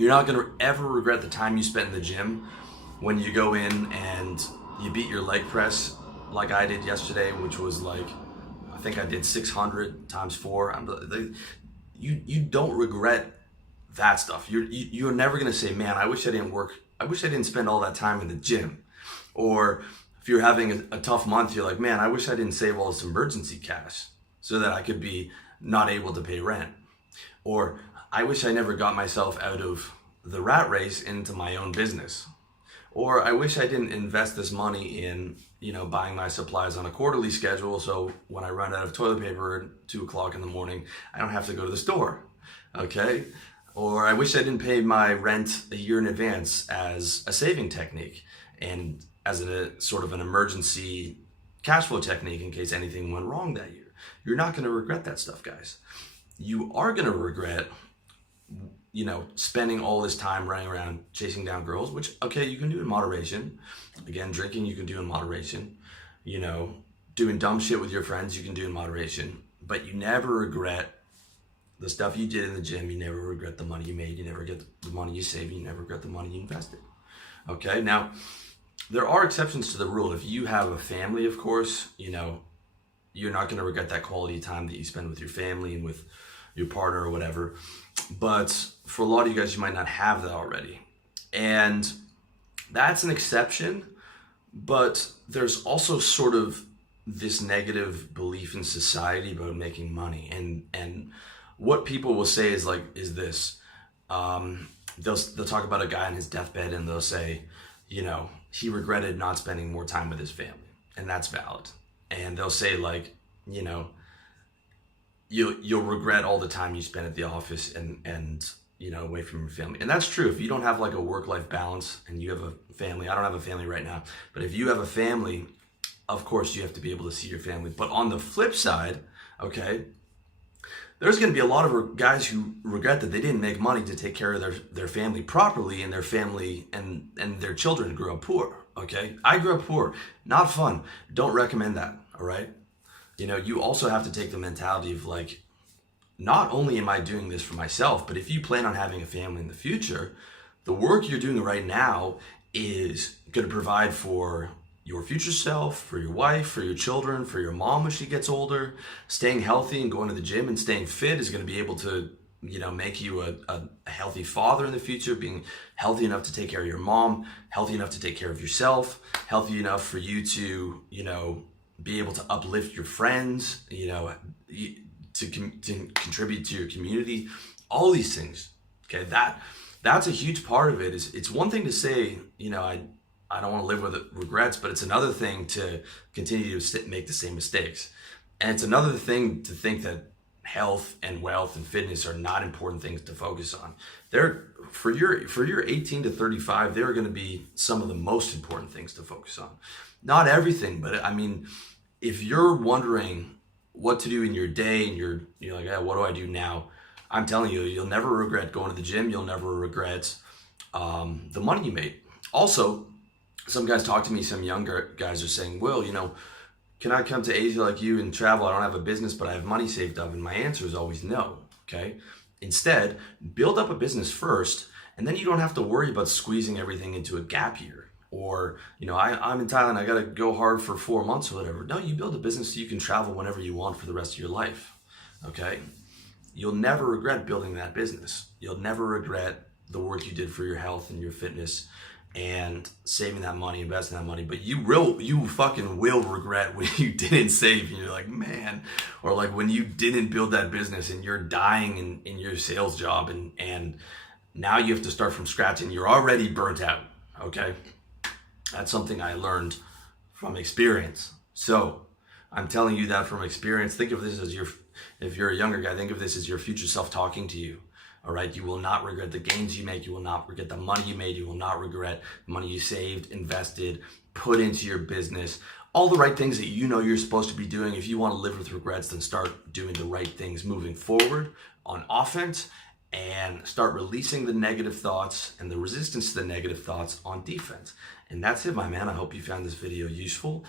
You're not gonna ever regret the time you spent in the gym when you go in and you beat your leg press like I did yesterday, which was like, I think I did 600 times 4. You don't regret that stuff. You're never gonna say, man, I wish I didn't spend all that time in the gym. Or if you're having a tough month, you're like, man, I wish I didn't save all this emergency cash so that I could be not able to pay rent. Or I wish I never got myself out of the rat race into my own business. Or I wish I didn't invest this money in, buying my supplies on a quarterly schedule, so when I run out of toilet paper at 2 o'clock in the morning, I don't have to go to the store, okay? Or I wish I didn't pay my rent a year in advance as a saving technique and as a sort of an emergency cash flow technique in case anything went wrong that year. You're not gonna regret that stuff, guys. You are gonna regret spending all this time running around chasing down girls, which, okay, you can do in moderation. Again, drinking you can do in moderation. Doing dumb shit with your friends you can do in moderation. But you never regret the stuff you did in the gym. You never regret the money you made. You never get the money you saved. You never regret the money you invested. Okay, now, there are exceptions to the rule. If you have a family, of course, you're not gonna regret that quality time that you spend with your family and with your partner or whatever. But for a lot of you guys, you might not have that already. And that's an exception, but there's also sort of this negative belief in society about making money. And what people will say is this, they'll talk about a guy on his deathbed and they'll say, he regretted not spending more time with his family. And that's valid. And they'll say you'll regret all the time you spend at the office and away from your family. And that's true. If you don't have like a work-life balance and you have a family, I don't have a family right now, but if you have a family, of course you have to be able to see your family. But on the flip side, okay, there's going to be a lot of guys who regret that they didn't make money to take care of their family properly, and their family and their children grew up poor, okay? I grew up poor. Not fun. Don't recommend that, all right? You also have to take the mentality of not only am I doing this for myself, but if you plan on having a family in the future, the work you're doing right now is going to provide for your future self, for your wife, for your children, for your mom when she gets older. Staying healthy and going to the gym and staying fit is going to be able to, make you a healthy father in the future, being healthy enough to take care of your mom, healthy enough to take care of yourself, healthy enough for you to, be able to uplift your friends, to contribute to your community, all these things. Okay, that's a huge part of it. It's one thing to say, I don't want to live with regrets, but it's another thing to continue to make the same mistakes. And it's another thing to think that health and wealth and fitness are not important things to focus on. For your 18 to 35, they're going to be some of the most important things to focus on. Not everything, but I mean, if you're wondering what to do in your day and you're like, what do I do now? I'm telling you, you'll never regret going to the gym. You'll never regret the money you made. Also, some guys talk to me, some younger guys are saying, Will, can I come to Asia like you and travel? I don't have a business, but I have money saved up. And my answer is always no, okay? Instead, build up a business first, and then you don't have to worry about squeezing everything into a gap year. Or, I'm in Thailand, I gotta go hard for 4 months or whatever. No, you build a business so you can travel whenever you want for the rest of your life, okay? You'll never regret building that business. You'll never regret the work you did for your health and your fitness and saving that money, investing that money. But you fucking will regret when you didn't save and you're like, man, or like when you didn't build that business and you're dying in your sales job and now you have to start from scratch and you're already burnt out, okay? That's something I learned from experience. So I'm telling you that from experience. Think of this as if you're a younger guy, think of this as your future self talking to you. All right. You will not regret the gains you make. You will not regret the money you made. You will not regret the money you saved, invested, put into your business. All the right things that you're supposed to be doing. If you want to live with regrets, then start doing the right things moving forward on offense and start releasing the negative thoughts and the resistance to the negative thoughts on defense. And that's it, my man. I hope you found this video useful.